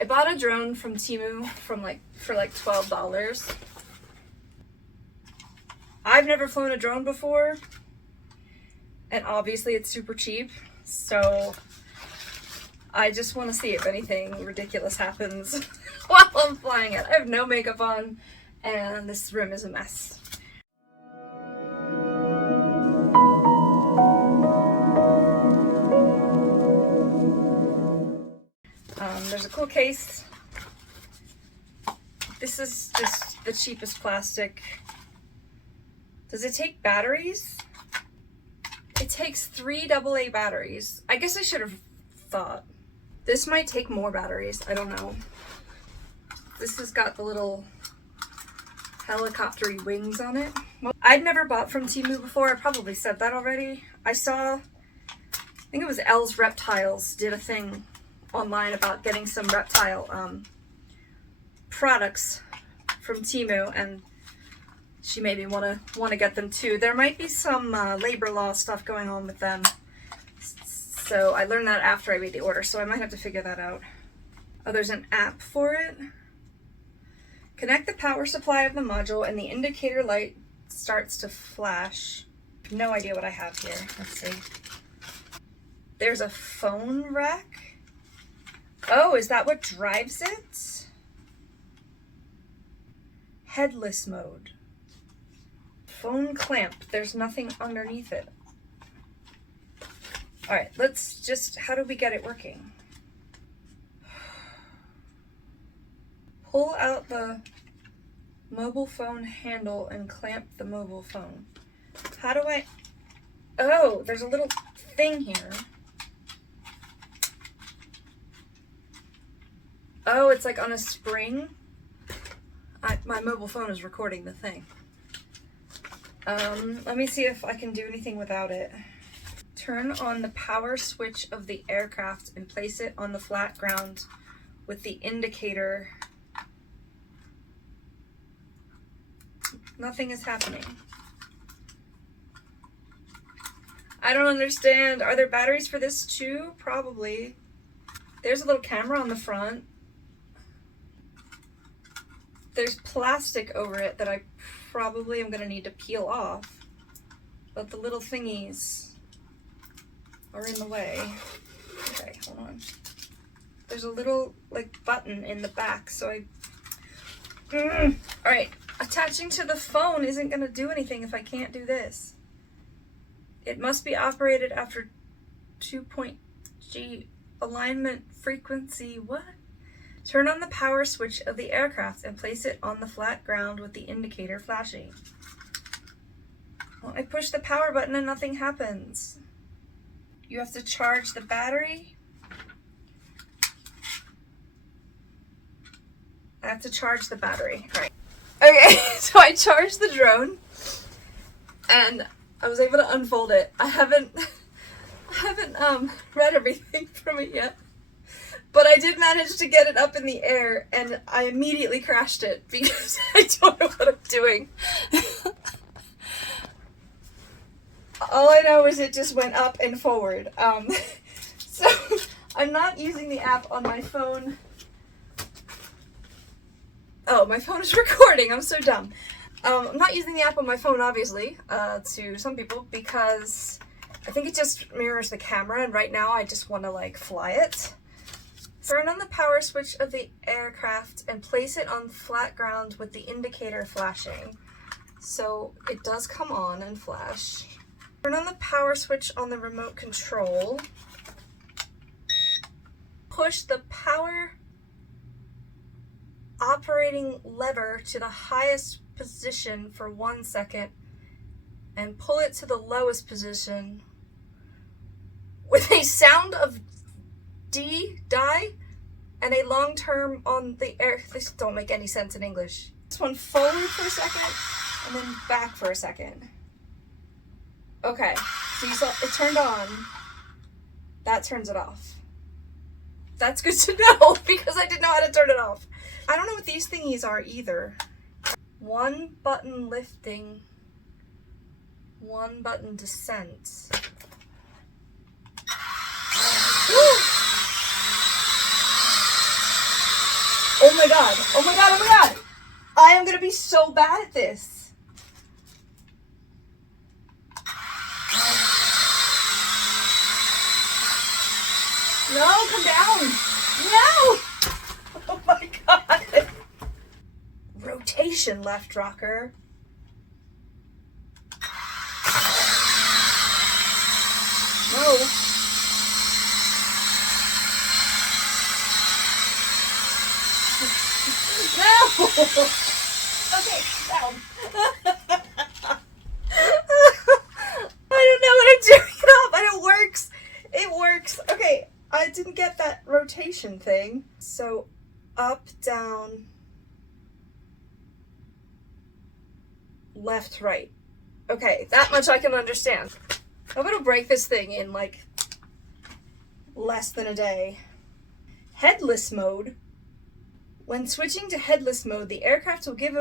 I bought a drone from Temu for like $12. I've never flown a drone before, and obviously it's super cheap, so I just want to see if anything ridiculous happens while I'm flying it. I have no makeup on, and this room is a mess. There's a cool case. This is just the cheapest plastic. Does it take batteries? It takes 3 AA batteries. I guess I should have thought. This might take more batteries. I don't know. This has got the little helicopter-y wings on it. I'd never bought from Temu before. I probably said that already. I think it was Elle's Reptiles did a thing online about getting some reptile products from Temu, and she made me want to get them too. There might be some labor law stuff going on with them, so I learned that after I made the order, so I might have to figure that out. Oh, there's an app for it. Connect the power supply of the module and the indicator light starts to flash. No idea what I have here. Let's see. There's a phone rack. Oh, is that what drives it? Headless mode. Phone clamp. There's nothing underneath it. All right, let's just, how do we get it working? Pull out the mobile phone handle and clamp the mobile phone. How do I, oh, there's a little thing here. Oh, it's like on a spring. My mobile phone is recording the thing. Let me see if I can do anything without it. Turn on the power switch of the aircraft and place it on the flat ground with the indicator. Nothing is happening. I don't understand. Are there batteries for this too? Probably. There's a little camera on the front. There's plastic over it that I probably am going to need to peel off, but the little thingies are in the way. Okay, hold on. There's a little like button in the back, so All right, attaching to the phone isn't going to do anything if I can't do this. It must be operated after 2.G alignment frequency. What? Turn on the power switch of the aircraft and place it on the flat ground with the indicator flashing. Well, I push the power button and nothing happens. You have to charge the battery. I have to charge the battery. All right. Okay, so I charged the drone and I was able to unfold it. I haven't read everything from it yet. But I did manage to get it up in the air, and I immediately crashed it because I don't know what I'm doing. All I know is it just went up and forward. So I'm not using the app on my phone. Oh, my phone is recording. I'm so dumb. I'm not using the app on my phone, obviously, to some people, because I think it just mirrors the camera, and right now I just want to, like, fly it. Turn on the power switch of the aircraft and place it on flat ground with the indicator flashing. So it does come on and flash. Turn on the power switch on the remote control. Push the power operating lever to the highest position for 1 second and pull it to the lowest position with a sound of die and a long term on the air. This don't make any sense in English. This one forward for a second and then back for a second. Okay, so you saw it turned on. That turns it off. That's good to know because I didn't know how to turn it off. I don't know what these thingies are either. One button lifting, one button descent. Oh my god. Oh my god. Oh my god. I am gonna be so bad at this. No, come down. No. Oh my god. Rotation left rocker. No. No. Okay, down. I don't know what I'm doing it up, and it works. It works. Okay, I didn't get that rotation thing. So up, down, left, right. Okay, that much I can understand. I'm gonna break this thing in like less than a day. Headless mode. When switching to headless mode, the aircraft will give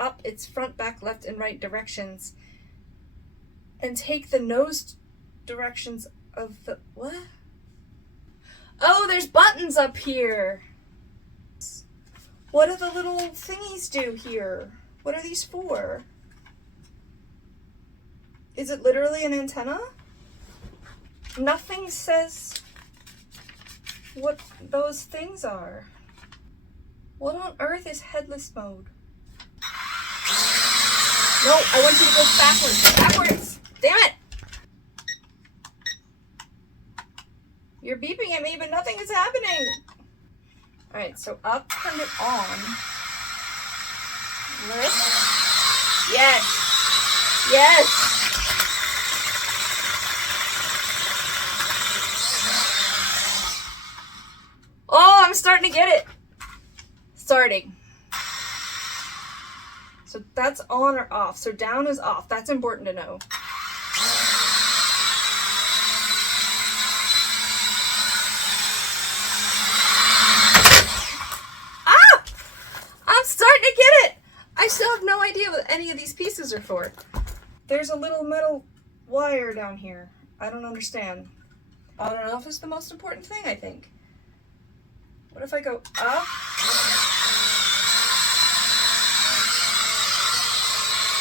up its front, back, left, and right directions and take the nose directions of the... What? Oh, there's buttons up here. What do the little thingies do here? What are these for? Is it literally an antenna? Nothing says what those things are. What on earth is headless mode? No, I want you to go backwards. Backwards! Damn it! You're beeping at me, but nothing is happening. Alright, so up, turn it on. Lift. Yes! Yes! Oh, I'm starting to get it. Starting. So that's on or off. So down is off. That's important to know. Ah! I'm starting to get it. I still have no idea what any of these pieces are for. There's a little metal wire down here. I don't understand. I don't know if it's the most important thing, I think. What if I go up?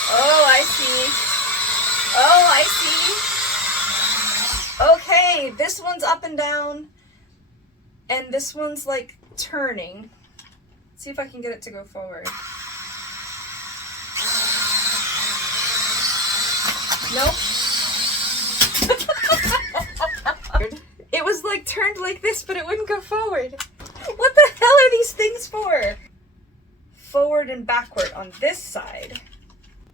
Oh, I see. Oh, I see. Okay, this one's up and down. And this one's like turning. Let's see if I can get it to go forward. Nope. It was like turned like this, but it wouldn't go forward. What the hell are these things for? Forward and backward on this side.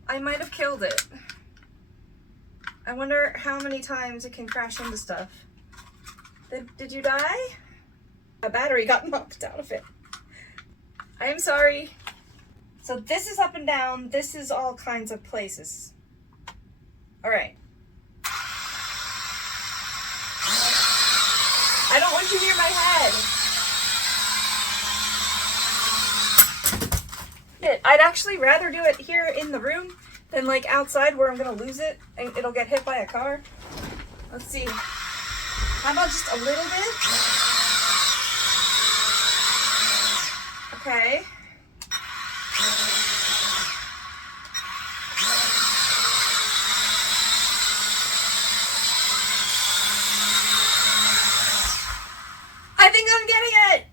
I might have killed it. I wonder how many times it can crash into stuff. Did you die? A battery got knocked out of it. I am sorry. So this is up and down. This is all kinds of places. All right. I don't want you near my head. I'd actually rather do it here in the room than like outside where I'm gonna lose it and it'll get hit by a car. Let's see. How about just a little bit? Okay. I think I'm getting it!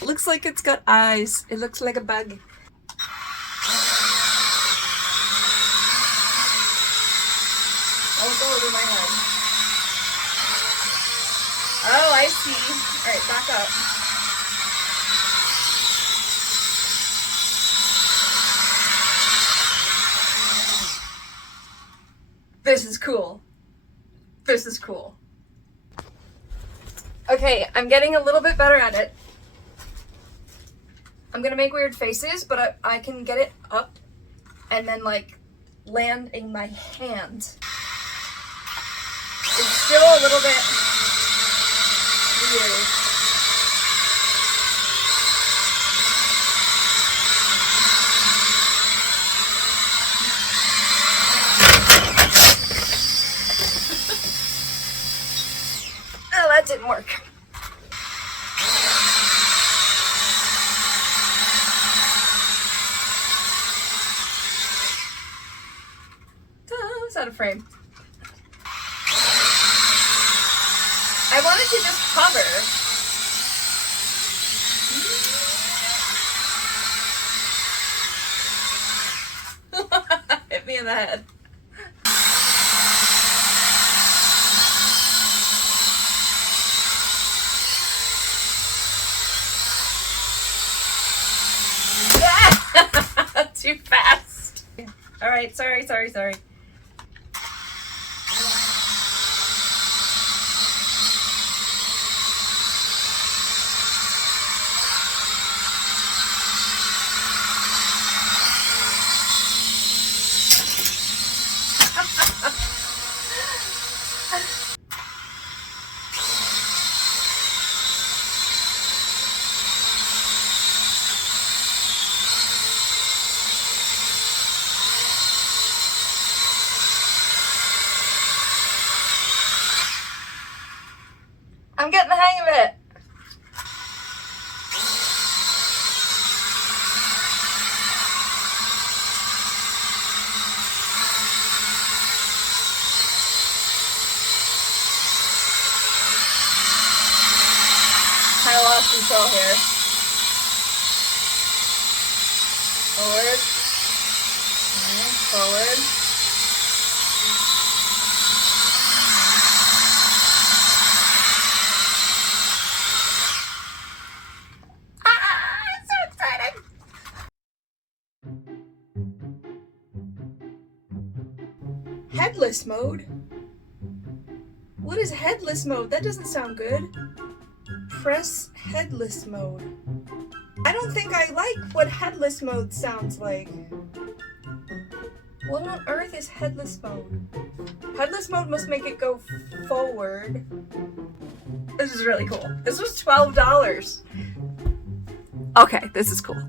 It looks like it's got eyes. It looks like a bug. Oh, go over my head. Oh, I see. Alright, back up. This is cool. This is cool. Okay, I'm getting a little bit better at it. I'm gonna make weird faces, but I can get it up and then like land in my hand. It's still a little bit weird. that didn't work. Oh, it's out of frame. I wanted to just hover. Hit me in the head. Too fast. All right, sorry. I'm getting the hang of it. Kind of lost control here. Forward. And forward. It's so exciting. Headless mode? What is headless mode? That doesn't sound good. Press headless mode. I don't think I like what headless mode sounds like. What on earth is headless mode? Headless mode must make it go forward. This is really cool. This was $12. Okay, this is cool.